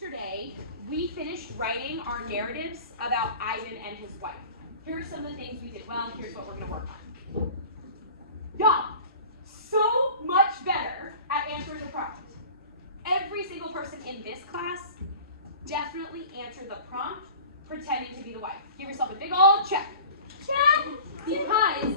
Yesterday, we finished writing our narratives about Ivan and his wife. Here are some of the things we did well, here's what we're going to work on. Y'all, so much better at answering the prompt. Every single person in this class definitely answered the prompt pretending to be the wife. Give yourself a big old check. Check! Because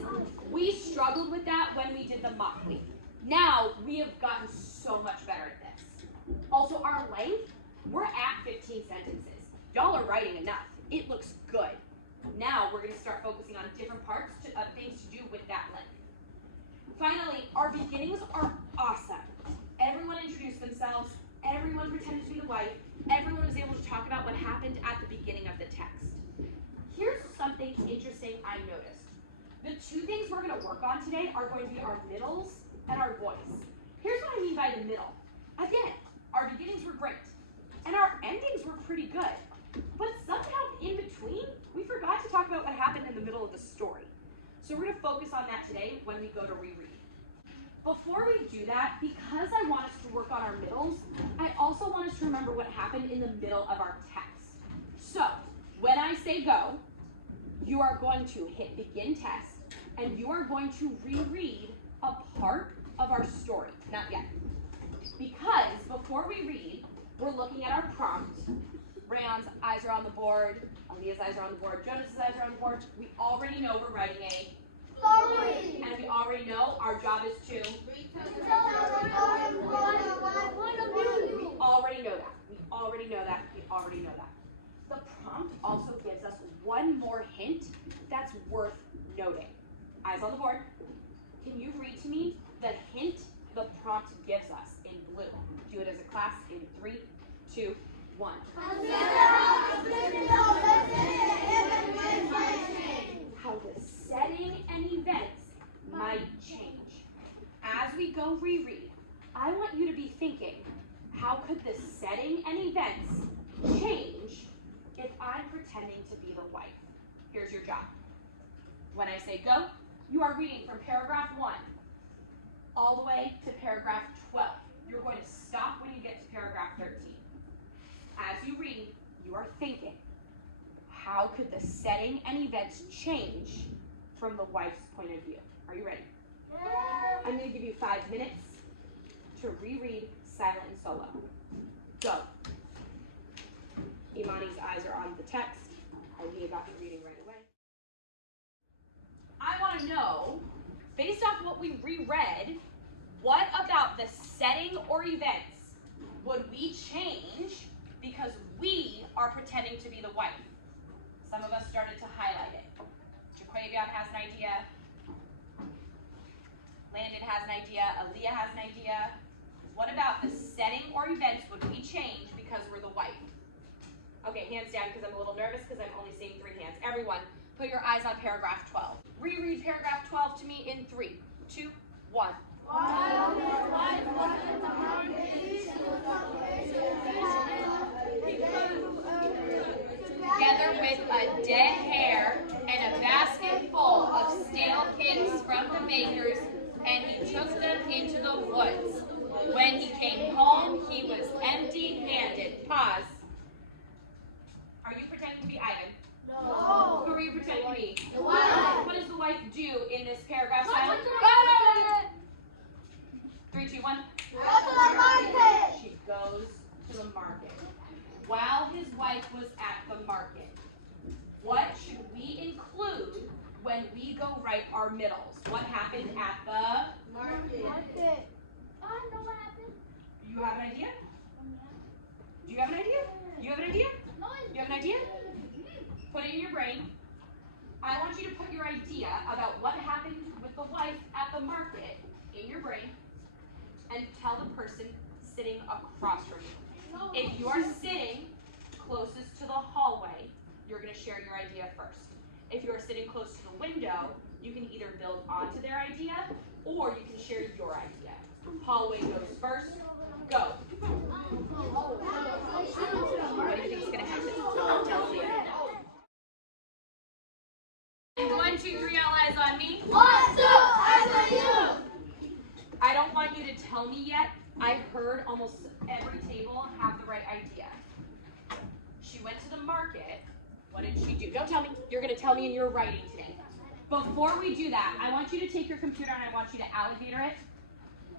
we struggled with that when we did the mock week. Now, we have gotten so much better at this. Also, our length, we're at 15 sentences. Y'all are writing enough. It looks good. Now, we're going to start focusing on different parts of things to do with that length. Finally, our beginnings are awesome. Everyone introduced themselves. Everyone pretended to be the wife. Everyone was able to talk about what happened at the beginning of the text. Here's something interesting I noticed. The two things we're going to work on today are going to be our middles and our voice. Here's what I mean by the middle. Again, our beginnings were great, and our endings were pretty good. But somehow in between, we forgot to talk about what happened in the middle of the story. So we're going to focus on that today when we go to reread. Before we do that, because I want us to work on our middles, I also want us to remember what happened in the middle of our text. So, when I say go, you are going to hit begin text, and you are going to reread a part of our story. Not yet. Because before we read, we're looking at our prompt. Rayon's eyes are on the board, Aaliyah's eyes are on the board, Jonas's eyes are on the board. We already know we're writing a story. And we already know our job is to We already know that. We already know that. We already know that. The prompt also gives us one more hint that's worth noting. Eyes on the board. Can you read to me the hint the prompt gives us in blue? Do it as a class in 3, 2, 1. How the setting and events might change. As we go reread, I want you to be thinking, how could the setting and events change if I'm pretending to be the wife? Here's your job. When I say go, you are reading from paragraph 1 all the way to paragraph 12. You're going to stop when you get to paragraph 13. As you read, you are thinking, how could the setting and events change from the wife's point of view? Are you ready? Yeah. I'm going to give you 5 minutes to reread silent and solo. Go. Imani's eyes are on the text. Aaliyah got the reading right away. I want to know, based off what we reread, what about the setting or events would we change because we are pretending to be the wife? Some of us started to highlight it. Jaquavion has an idea. Landon has an idea. Aaliyah has an idea. What about the setting or events would we change because we're the wife? Okay, hands down because I'm a little nervous because I'm only seeing 3 hands. Everyone, put your eyes on paragraph 12. Reread paragraph 12 to me in 3, 2, 1. Together with a dead hare and a basket full of stale cakes from the baker's, and he took them into the woods. When he came home, he was empty-handed. Pause. Are you pretending to be Ivan? No. Who are you pretending to be? The wife. What does the wife do in this paragraph? Silence. 3, 2, 1. She goes to the market. While his wife was at the market, what should we include when we go write our middles? What happened at the market? I know what happened. You have an idea? Do you have an idea? You have an idea? No, You have an idea? Put it in your brain. I want you to put your idea about what happened with the wife at the market in your brain and tell the person sitting across from you. no. If you are sitting closest to the hallway, you're going to share your idea first. If you are sitting close to the window, you can either build onto their idea or you can share your idea. Hallway goes first. Go. What do you think is going to happen? Tell me. 1, 2, 3, all eyes on me. 1, 2, eyes on you. I don't want you to tell me yet. I heard almost every table have the right idea. She went to the market. What did she do? Don't tell me. You're going to tell me in your writing today. Before we do that, I want you to take your computer and I want you to alligator it.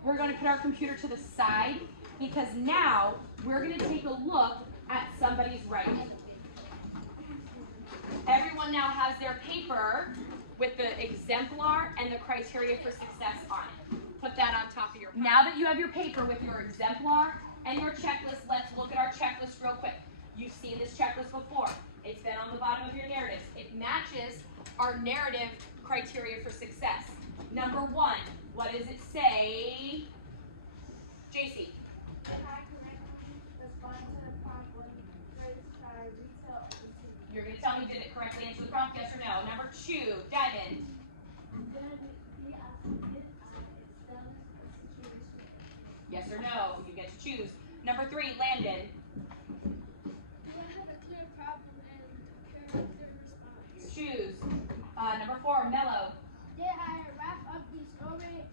We're going to put our computer to the side because now we're going to take a look at somebody's writing. Everyone now has their paper with the exemplar and the criteria for success on it. Put that on top of your paper. Now that you have your paper with your exemplar and your checklist, let's look at our checklist real quick. You've seen this checklist before. It's been on the bottom of your narratives. It matches our narrative criteria for success. Number 1, what does it say? JC. You're going to tell me, did it correctly answer the prompt, yes or no? Number 2, Diamond. Yes or no? You get to choose. Number 3, Landon. You choose. Number 4, Mello. Did I wrap up the story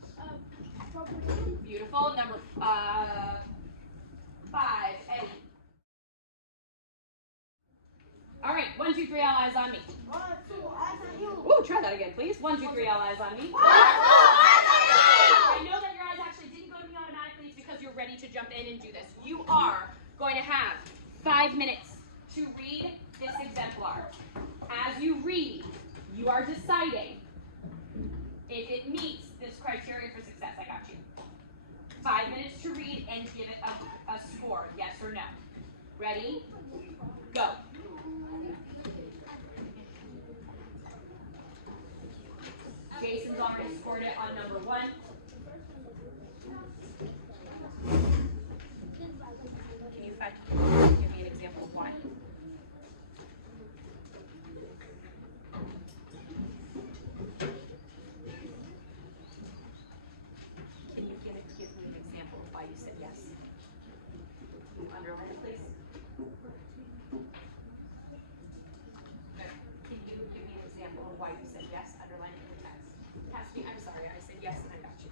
appropriately? Beautiful. Number 5, Eddie. All right, 1, 2, 3, all eyes on me. 1, 2, eyes on you. Ooh, try that again, please. 1, 2, 3, all eyes on me. 1, 2, eyes on I know that your eyes actually didn't go to me automatically. It's because you're ready to jump in and do this. You are going to have 5 minutes to read this exemplar. As you read, you are deciding if it meets this criteria for success. I got you. 5 minutes to read and give it a score, yes or no. Ready? Go. Jason's already scored it on number 1. Can you give me an example of why? Can you give me an example of why you said yes? Can you underline it, please? Can you give me an example of why you said yes? Underline it in the text. Pass me, I'm sorry, I said yes and I got you.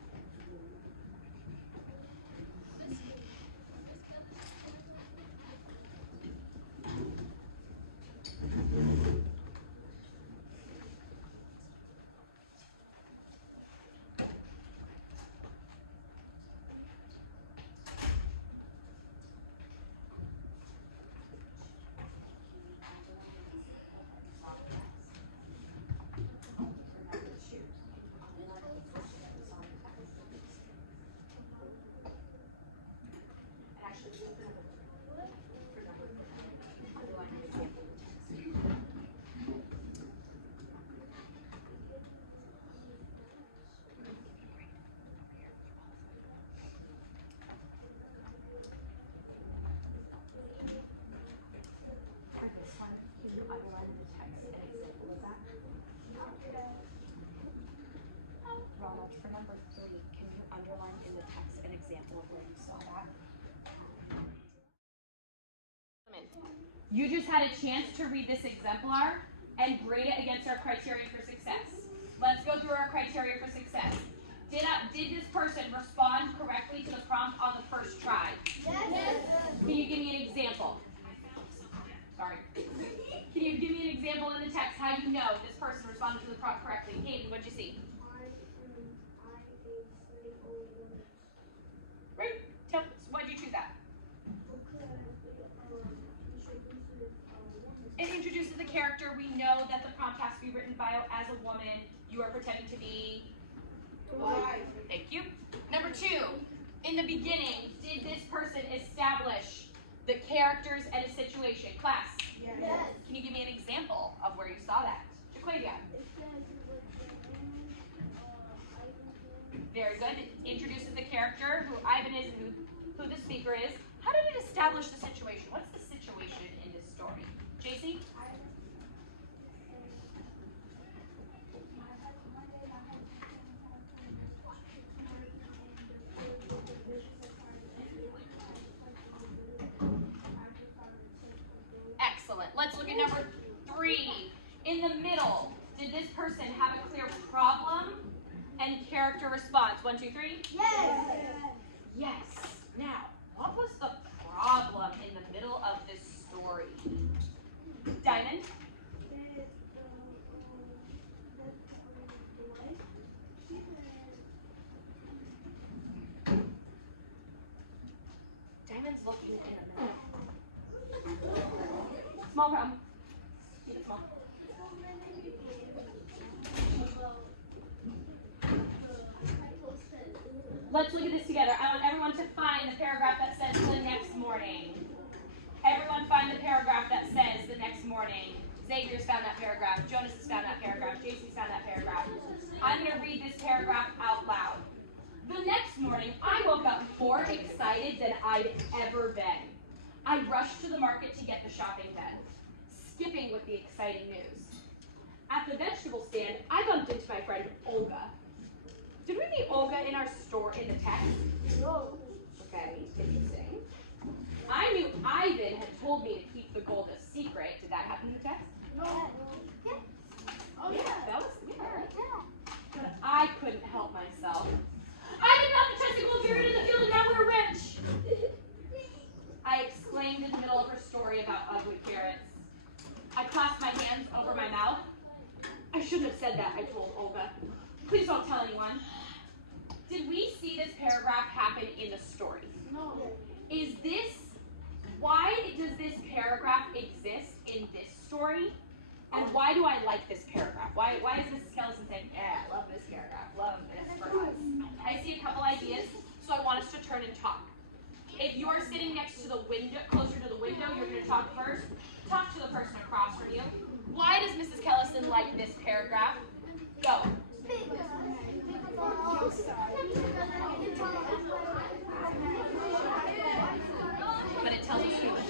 Ronald, for number 3, can you underline in the text an example of where you saw that? You just had a chance to read this exemplar and grade it against our criteria for success. Let's go through our criteria for success. Did this person respond correctly to the prompt on the first try? Yes. Can you give me an example? Sorry. Can you give me an example in the text how you know this person responded to the prompt correctly? Katie, what'd you see? Great. Why'd you choose that? It introduces the character. We know that the prompt has to be written by as a woman. You are pretending to be white. Thank you. Number 2, in the beginning, did this person establish the characters and a situation? Class? Yes. Can you give me an example of where you saw that? Jaquavia? Very good. It introduces the character, who Ivan is and who the speaker is. How did it establish the situation? What's the situation in this story? JC? Excellent. Let's look at number 3. In the middle, did this person have a clear problem and character response? 1, 2, 3? Yes. Yes. Now, Ivan's looking in a minute. Small crumb. Keep it small. Let's look at this together. I want everyone to find the paragraph that says the next morning. Everyone find the paragraph that says the next morning. Xavier's found that paragraph. Jonas has found that paragraph. JC's found that paragraph. I'm going to read this paragraph out loud. The next morning, I woke up more excited than I'd ever been. I rushed to the market to get the shopping done, skipping with the exciting news. At the vegetable stand, I bumped into my friend Olga. Did we meet Olga in our store in the text? No. Okay, interesting. I knew Ivan had told me to keep the gold a secret. Did that happen in the text? No. Yeah. Oh yeah. That was, But I couldn't help myself. Ivan got the testicle buried in the field and now we're rich! I exclaimed in the middle of her story about ugly carrots. I clasped my hands over my mouth. I shouldn't have said that, I told Olga. Please don't tell anyone. Did we see this paragraph happen in the story? No. Why does this paragraph exist in this story? And why do I like this paragraph? Why is Mrs. Kellison saying, yeah, I love this paragraph, love this for us? I see a couple ideas, so I want us to turn and talk. If you're sitting next to the window, closer to the window, you're going to talk first. Talk to the person across from you. Why does Mrs. Kellison like this paragraph? Go. But it tells us too much.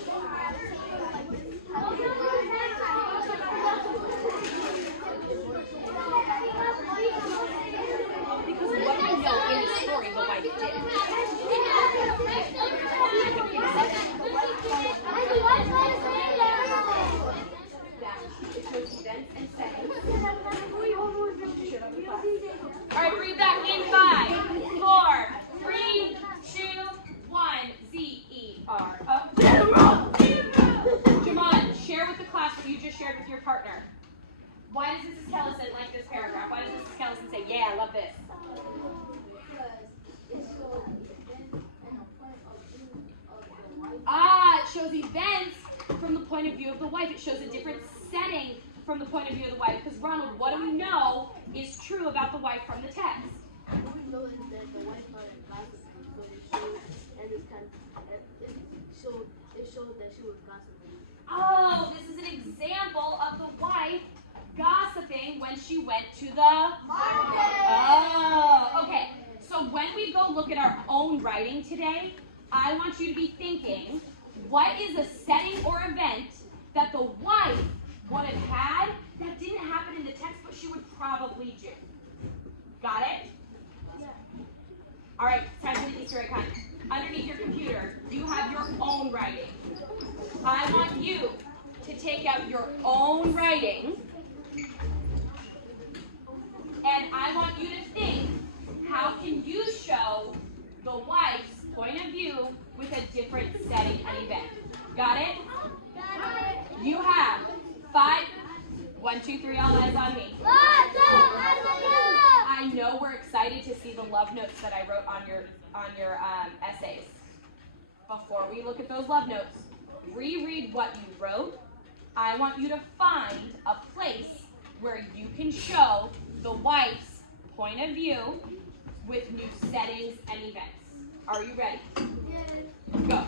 Because what we know in the story, the wife did. It shows events and settings. All right, breathe back in 5, 4, 3, 2, 1. Z-E-R-O. Jamon, share with the class what you just shared with your partner. Why does Mrs. Kellison like this paragraph? Why does Mrs. Kellison say, yeah, I love this? It shows events from the point of view of the wife. It shows a different setting from the point of view of the wife. Because Ronald, what do we know is true about the wife from the text? We know that the wife started gossiping, it showed that she was gossiping. Oh, this is an example of the wife gossiping when she went to the market. Oh, okay. So when we go look at our own writing today, I want you to be thinking, what is a setting or event that the wife would have had that didn't happen in the text, but she would probably do? Got it? Yeah. All right, time for the Easter egg hunt. Underneath your computer, you have your own writing. I want you to take out your own writing, and I want you to think, how can you show the wife's point of view with a different setting and event? Got it? You have 5, 1, 2, 3, all eyes on me. I know we're excited to see the love notes that I wrote on your essays. Before we look at those love notes, reread what you wrote. I want you to find a place where you can show the wife's point of view with new settings and events. Are you ready? Yeah. Go.